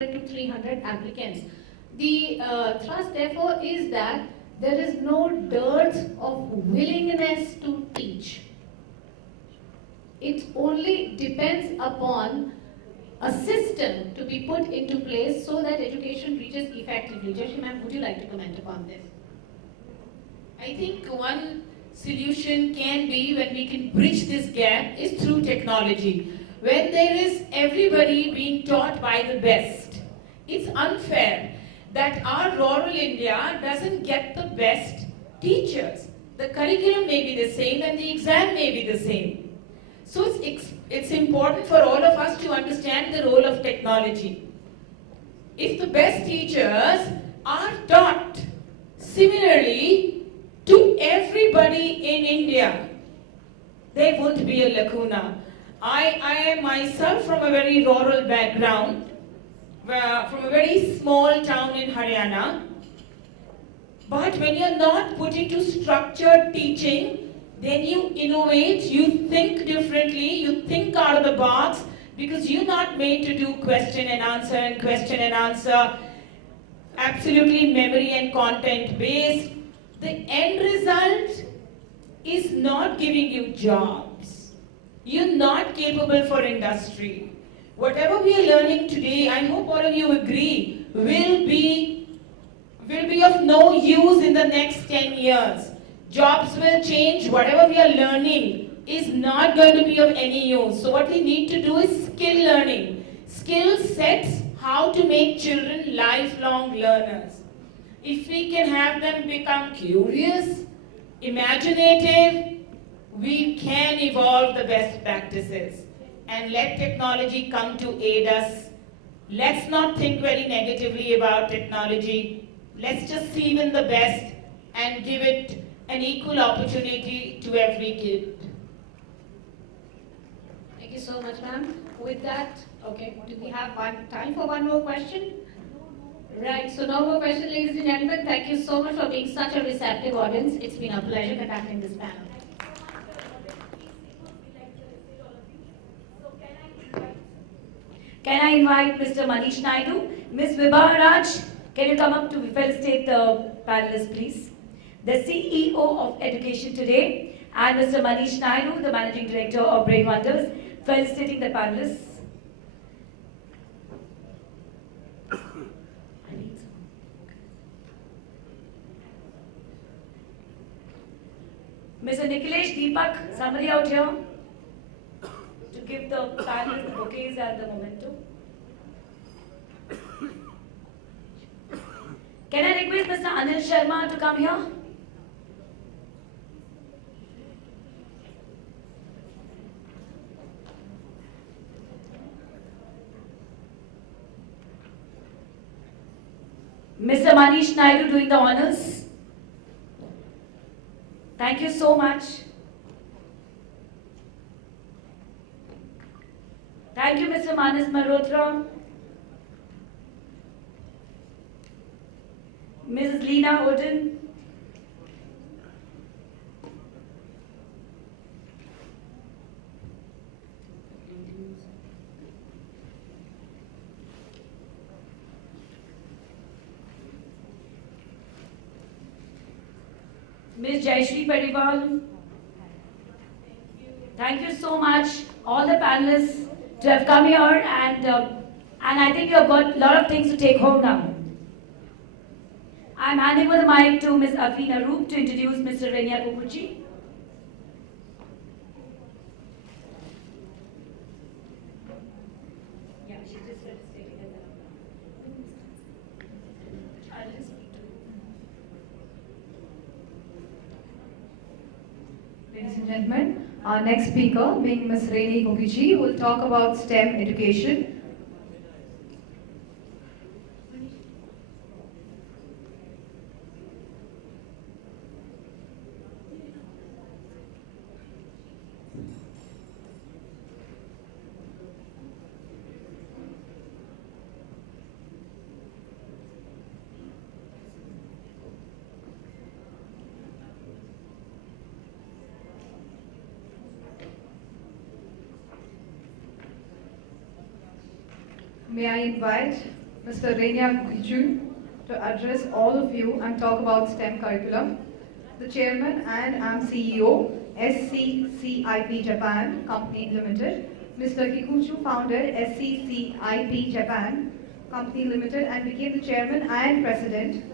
to 300 applicants. The thrust therefore is that there is no dearth of willingness to teach. It only depends upon a system to be put into place so that education reaches effectively. Jashi ma'am, would you like to comment upon this? I think one solution can be, when we can bridge this gap, is through technology. When there is everybody being taught by the best, it's unfair that our rural India doesn't get the best teachers. The curriculum may be the same and the exam may be the same. So it's important for all of us to understand the role of technology. If the best teachers are taught similarly to everybody in India, there won't be a lacuna. I am myself from a very rural background, from a very small town in Haryana. But when you're not put into structured teaching, then you innovate, you think differently, you think out of the box, because you're not made to do question and answer, absolutely memory and content based. The end result is not giving you jobs. You're not capable for industry. Whatever we are learning today, I hope all of you agree, will be of no use in the next 10 years. Jobs will change. Whatever we are learning is not going to be of any use. So what we need to do is skill learning. Skill sets how to make children lifelong learners. If we can have them become curious, imaginative, we can evolve the best practices and let technology come to aid us. Let's not think very negatively about technology. Let's just see in the best and give it an equal opportunity to every kid. Thank you so much, ma'am. With that, okay, do we have time for one more question? Right, so no more questions, ladies and gentlemen. Thank you so much for being such a receptive audience. It's been a pleasure conducting this panel. Can I invite Mr. Manish Naidu? Ms. Vibha Raj, can you come up to felicitate the panelists, please? The CEO of Education Today, and Mr. Manish Naidu, the Managing Director of Brain Wonders, felicitating the panelists. Mr. Nikhilesh Deepak, somebody out here to give the panelists the bouquets and the memento. Can I request Mr. Anil Sharma to come here? Mr. Manish Naidu doing the honors. Thank you so much. Thank you, Mr. Manas Malhotra. Mrs. Leena Oden. Ms. Jayashree Pariwal. Thank you so much, all the panelists, to have come here, and I think you have got a lot of things to take home now. I'm handing over the mic to Ms. Afina Roop to introduce Mr. Renia Kukuchi. Yeah, she's just taking it. Ladies and gentlemen, our next speaker, being Ms. Reni Kukuchi, will talk about STEM education. May I invite Mr. Renia Kukichu, to address all of you and talk about STEM curriculum. The chairman and I'm CEO, SCCIP Japan Company Limited. Mr. Kikuchu founded SCCIP Japan Company Limited and became the chairman and president.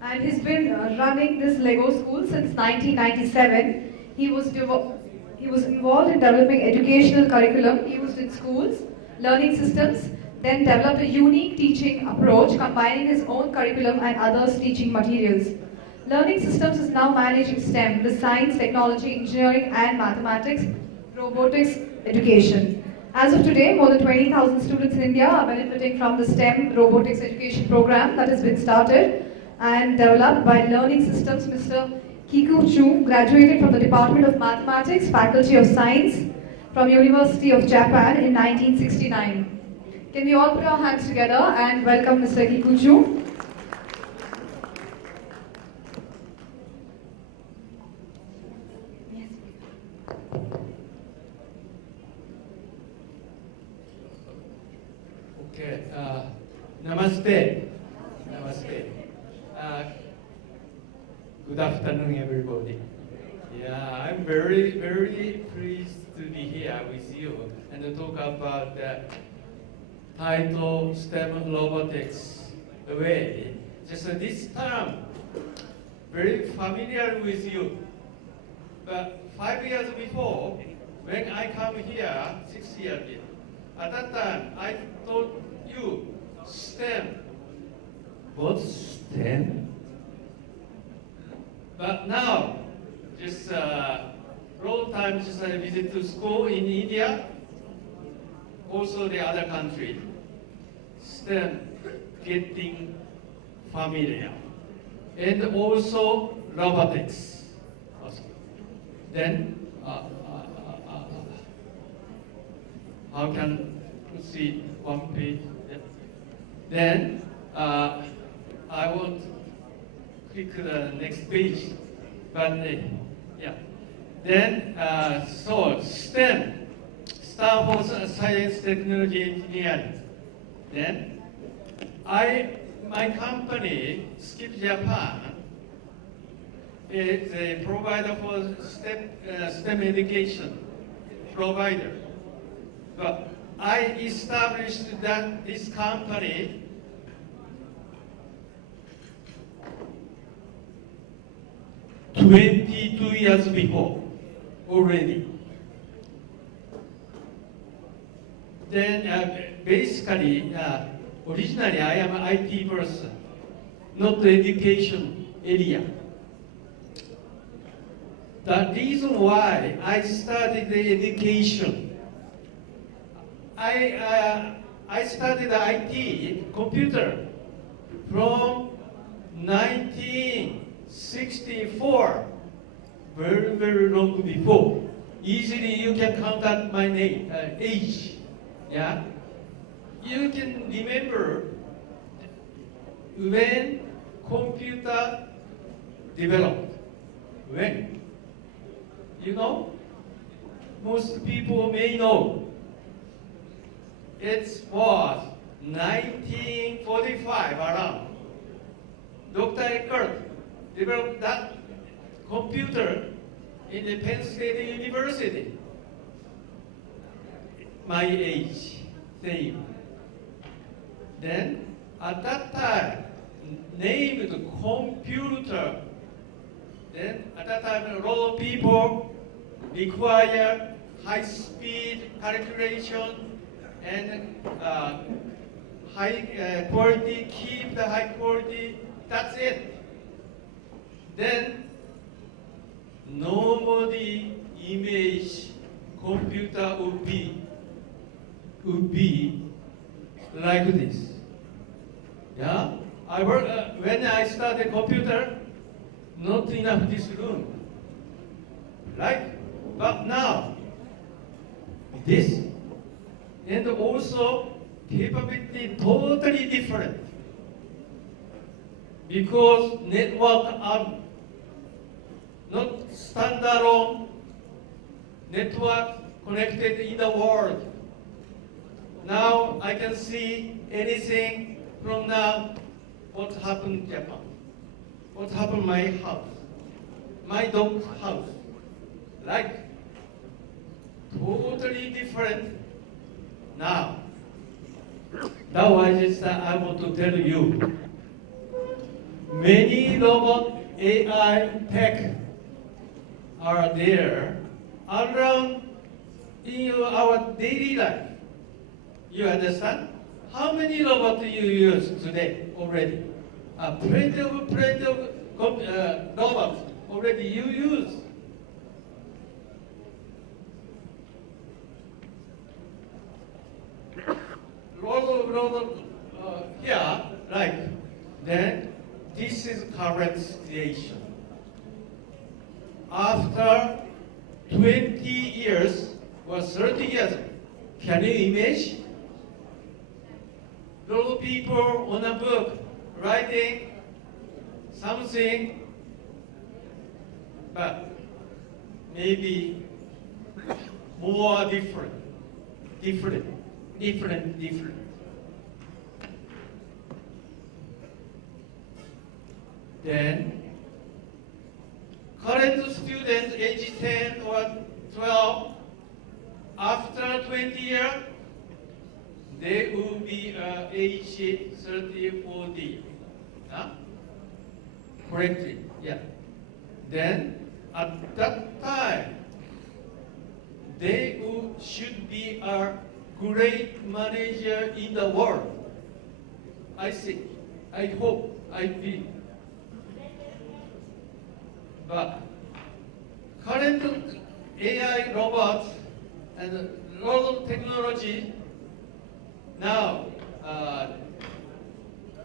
And he's been running this Lego school since 1997. He was involved in developing educational curriculum used in schools, learning systems, then developed a unique teaching approach combining his own curriculum and others' teaching materials. Learning Systems is now managing STEM, the science, technology, engineering and mathematics, robotics, education. As of today, more than 20,000 students in India are benefiting from the STEM robotics education program that has been started and developed by Learning Systems. Mr. Kiku Chu graduated from the Department of Mathematics, Faculty of Science from University of Japan in 1969. Can we all put our hands together and welcome Mr. Kiku Chu? Okay, namaste. Namaste. Good afternoon, everybody. Yeah, I'm very pleased to be here with you and to talk about the title STEM robotics way. Just this term, very familiar with you. But 5 years before, when I come here, 6 years ago, at that time, I told you, STEM. What STEM? But now, just long time, just I visit to school in India, also the other country. STEM getting familiar, and also robotics. Then, how can you see one page? Then I won't click the next page, but yeah. Then so STEM, stand for Science, Technology, Engineering. Then my company Skip Japan is a provider for STEM education provider. But I established this company 22 years before already. Then basically, originally I am an IT person, not the education area. The reason why I started the education, I studied IT, computer, from 1964, very long before. Easily you can count out my age. Yeah, you can remember when computer developed. When? You know? Most people may know. It was 1945 around. Dr. Eckert developed that computer in the Penn State University. My age, same. Then, at that time, named computer. Then, at that time, a lot of people require high-speed calculation and high quality, keep the high quality, that's it. Then, nobody image computer would be like this. Yeah, when I started computer, not enough this room, right? But now, this, and also capability totally different. Because network are not standalone network connected in the world. Now I can see anything from now. What happened in Japan? What happened in my house? My dog's house? Like totally different now. Now I want to tell you, many robot AI tech are there around in our daily life. You understand? How many robots you use today already? Plenty of robots already you use. Lot of here, like, then this is current situation. After 20 years or 30 years, can you imagine? Lot of people on a book writing something, but maybe more different. Then, current students age 10 or 12, after 20 years, they will be age 30, 40. Huh? Correctly, yeah. Then, at that time, they should be a great manager in the world. I think, I hope, I believe. But current AI robots and a lot of technology now,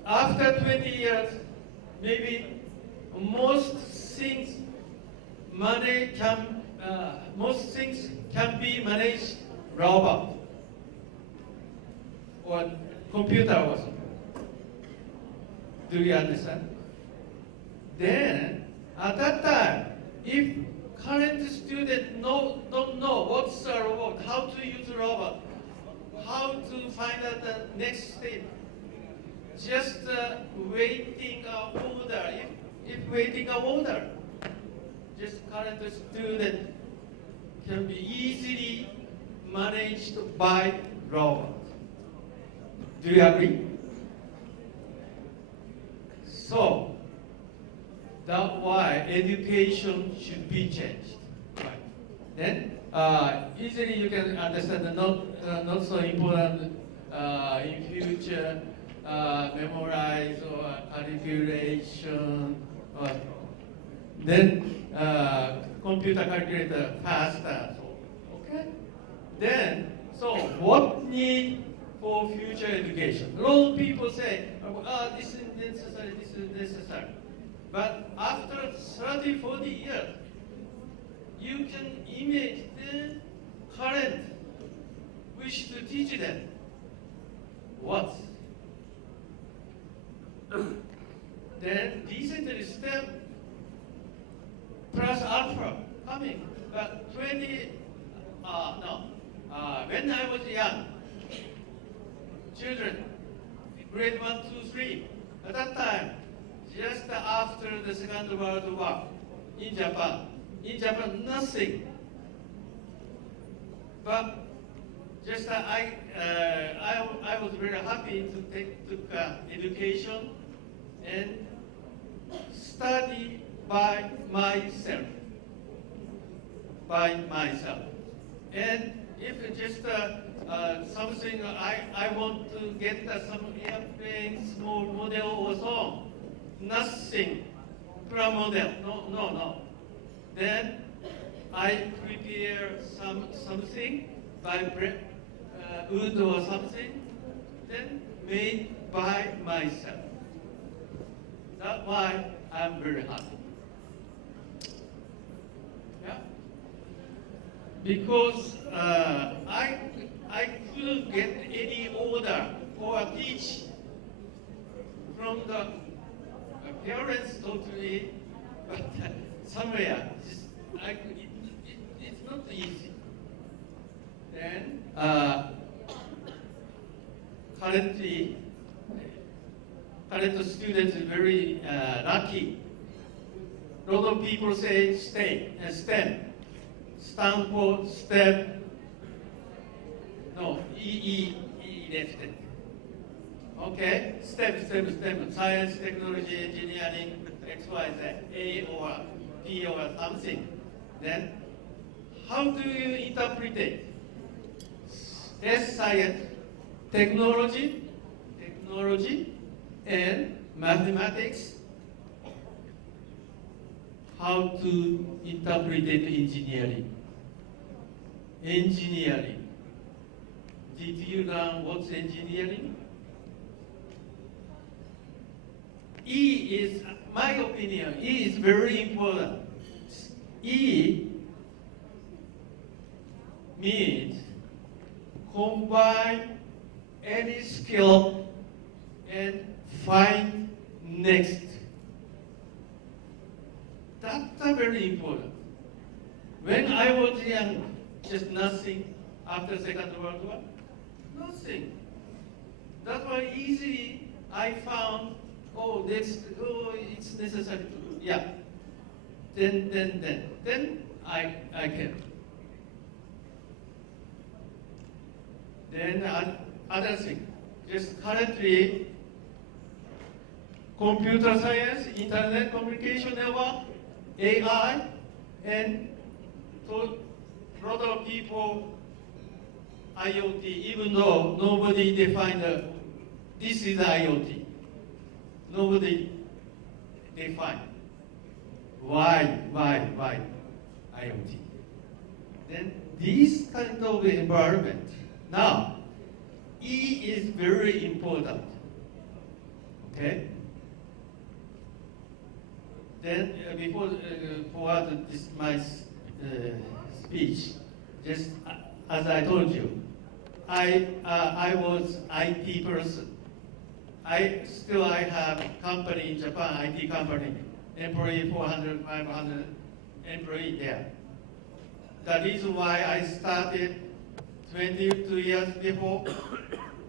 after 20 years, maybe most things can be managed robot or computer also. Do you understand? Then at that time, if current students don't know what's a robot, how to use a robot, how to find out the next step, just waiting a order. If waiting a order, just current student can be easily managed by robot. Do you agree? So that's why education should be changed. Right. Then easily you can understand the not so important in future memorize or calculation. Then computer calculator faster. Okay. Then what need for future education? A lot of people say, this is necessary, this is necessary. But after 30, 40 years, you can imagine the current wish to teach them what? Then recently STEM plus alpha coming, but when I was young, children, grade 1, 2, 3, at that time, just after the Second World War, in Japan, nothing. But just I was very happy to took education and study by myself. And if just something I want to get some airplane, small model or so, nothing, model, no. Then I prepare something by wood or something, then made by myself. That's why I'm very happy. Yeah? Because I couldn't get any order or teach from the parents totally, but somewhere it's not easy. Then currently, current students are very lucky. A lot of people say STEM. Stand for STEM. No, E left it. Okay, STEM. Science, technology, engineering, X, Y, Z, A or P or something. Then, how do you interpret it? S, science, technology, and mathematics. How to interpret it engineering? Engineering. Did you learn what's engineering? E is, my opinion, E is very important. E means combine any skill and find next. That's very important. When I was young, just nothing after Second World War, nothing. That's why easily I found, it's necessary to do. Yeah. Then I can. Then other thing, just currently, computer science, internet communication network, AI, and to a lot of people, IoT, even though nobody defined this is IoT. Nobody defined. Why IoT? Then this kind of environment. Now, E is very important. Okay? Then before forward this my speech, just as I told you, I was IT person. I have company in Japan, IT company, employee 400, 500 employee there. The reason why I started 22 years before,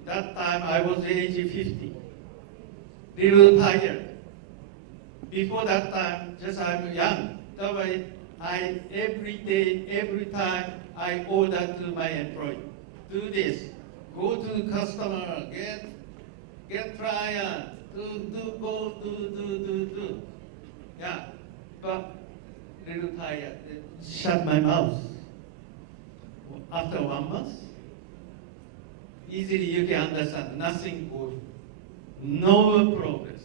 that time I was age 50, little tired. Before that time, just I'm young. That way, every day, every time, I order to my employee, do this, go to customer, get client, do. Yeah, but little tired, shut my mouth. After 1 month, easily you can understand, nothing good, no progress.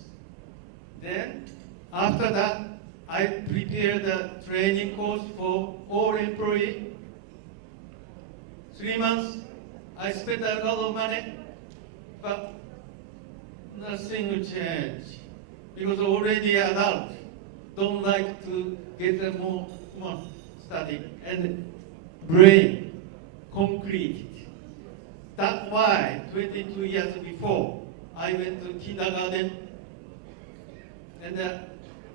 Then, after that, I prepared a training course for all employees. 3 months, I spent a lot of money, but nothing will change. Because already adult, don't like to get more study and brain concrete. That's why 22 years before, I went to kindergarten, and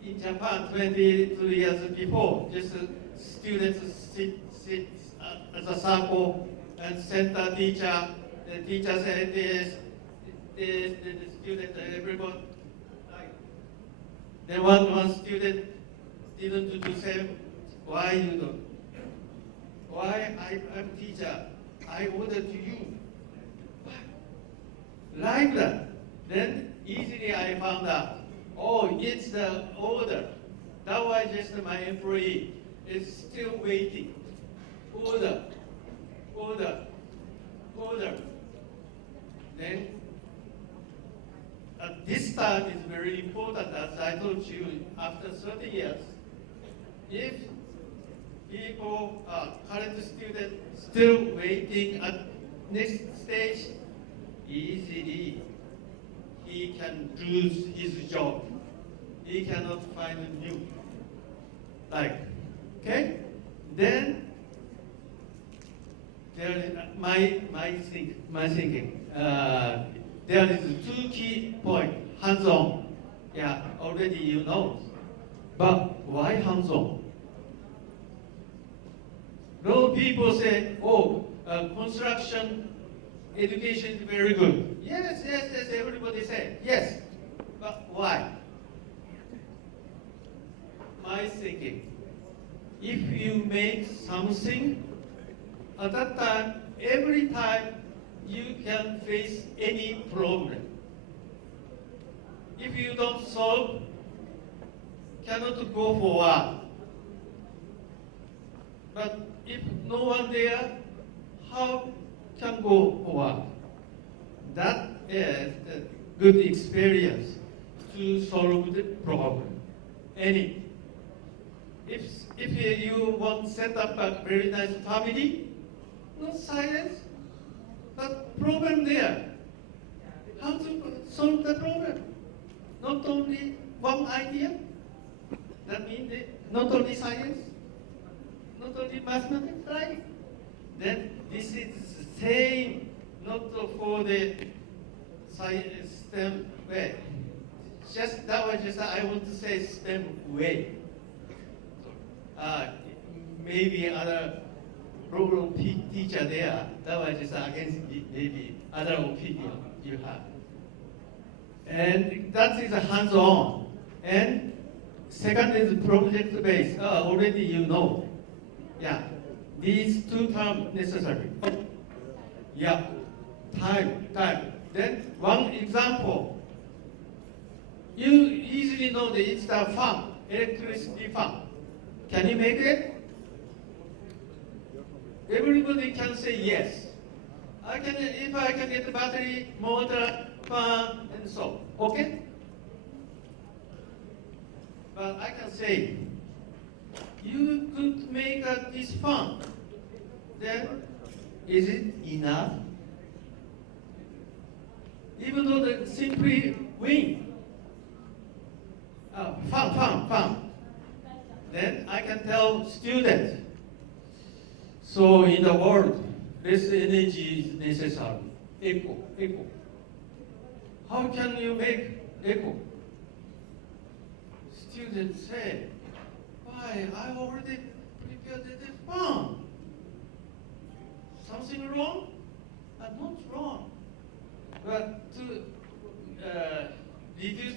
in Japan, 22 years before, just students sit as a circle and center teacher. The teacher said this, the student, everyone. Then one student didn't do the same. Why you don't? Why I'm teacher? I order to you. Like that. Then easily I found out. Oh, it's the order. That was just my employee is still waiting. Order. Then this time is very important, as I told you, after 30 years. If people, current students, still waiting at next stage, easily he can lose his job. He cannot find a new. Okay? Then there is my thinking. There is 2 key points. Hands-on. Yeah, already you know. But why hands-on? A lot of people say, construction education is very good. Yes, yes, yes, everybody say yes. But why? My thinking, if you make something, at that time, every time you can face any problem. If you don't solve, cannot go forward. But if no one there, how can go forward? That is a good experience to solve the problem. Any. If you want to set up a very nice family, no science, but problem there. How to solve the problem? Not only one idea, that means not only science, not only mathematics, right? Then this is the same, not for the science STEM way. Just that was just I want to say STEM way. Maybe other program teacher there, that was just against maybe other opinion you have. And that is a hands-on. And second is project-based. Already you know. Yeah, these two terms necessary. Yeah, time. Then one example. You easily know that it's the fan, electricity fan. Can you make it? Everybody can say yes. If I can get the battery, motor, fan, and so, okay? But I can say, you could make this fan. Then, is it enough? Even though the simply win. Fan. Then I can tell students, so in the world, less energy is necessary. Eco. How can you make eco? Students say, why, I already prepared the fan. Something wrong? Not wrong. But to reduce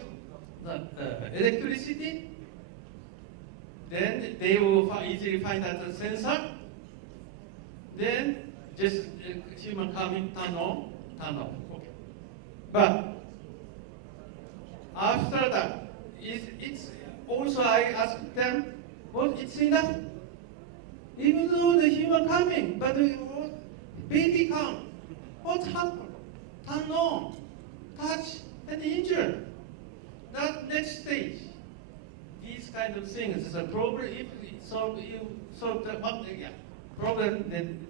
the electricity, then they will easily find out the sensor. Then just human coming, turn on. Okay. But after that, it's also I ask them, well, it's enough. Even though the human coming, but the baby come, what happened? Turn on, touch, and injure. That next stage. These kind of things is a problem. If you solve the problem, then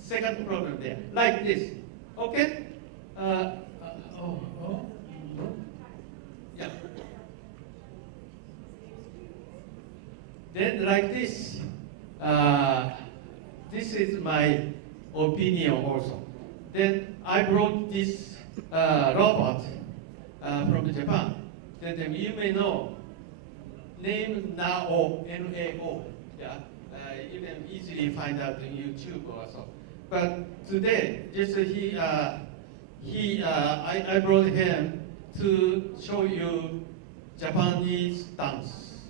second problem there, like this. Okay? Yeah. Then like this. This is my opinion also. Then I brought this robot from Japan. Then you may know. Name Nao, N-A-O. Yeah, you can easily find out on YouTube also. But today, just I brought him to show you Japanese dance.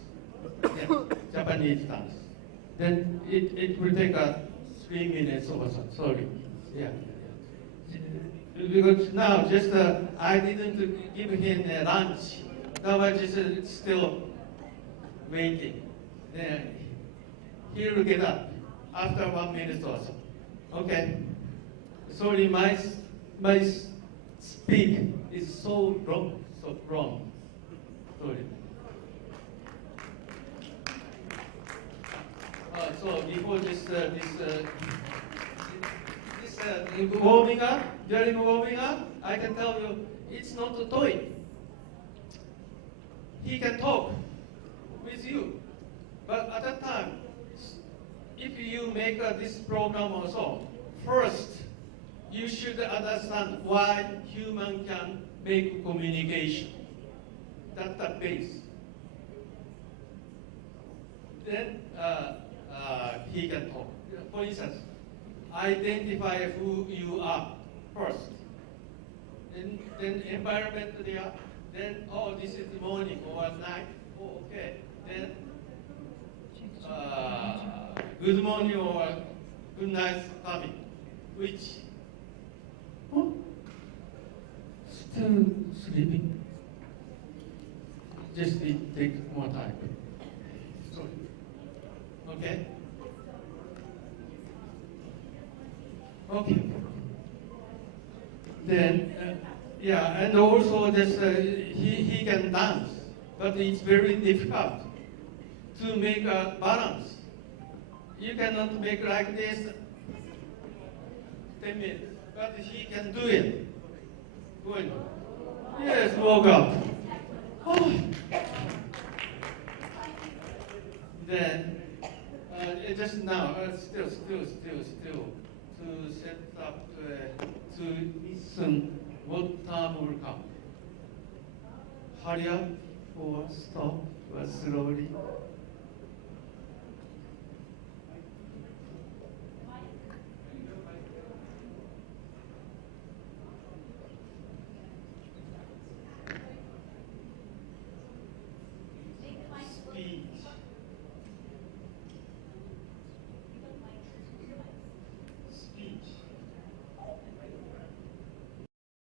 Yeah, Japanese dance. Then it will take 3 minutes or so. Sorry. Yeah. Because now just I didn't give him a lunch. That was just still waiting. Then he will get up after 1 minute or so. Okay. Sorry, my speed is so wrong. Sorry. So before this warming up, during warming up, I can tell you it's not a toy. He can talk with you. But at that time, if you make this program also, first, you should understand why human can make communication. That's the base. Then he can talk. For instance, identify who you are. first. And then environment there, then, oh, this is morning or night, oh, okay. Then, good morning or good night coming, which, oh, still sleeping. Just it takes more time. So, okay? Okay. Then, yeah, and also this, he can dance, but it's very difficult to make a balance. You cannot make like this 10 minutes, but he can do it. Good. Yes, walk up. Oh. Then, just now, still, to set up, to listen what time will come. Hurry up or stop or slowly.